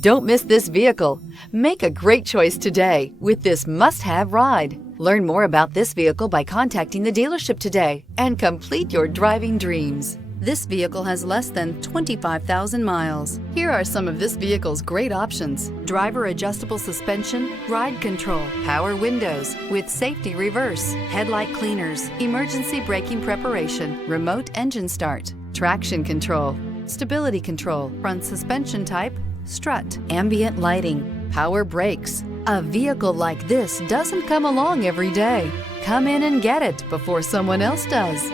Don't miss this vehicle. Make a great choice today with this must-have ride. Learn more about this vehicle by contacting the dealership today and complete your driving dreams. This vehicle has less than 25,000 miles. Here are some of this vehicle's great options: driver adjustable suspension, ride control, power windows with safety reverse, headlight cleaners, emergency braking preparation, remote engine start, traction control, stability control, front suspension type, strut, ambient lighting, power brakes. A vehicle like this doesn't come along every day. Come in and get it before someone else does.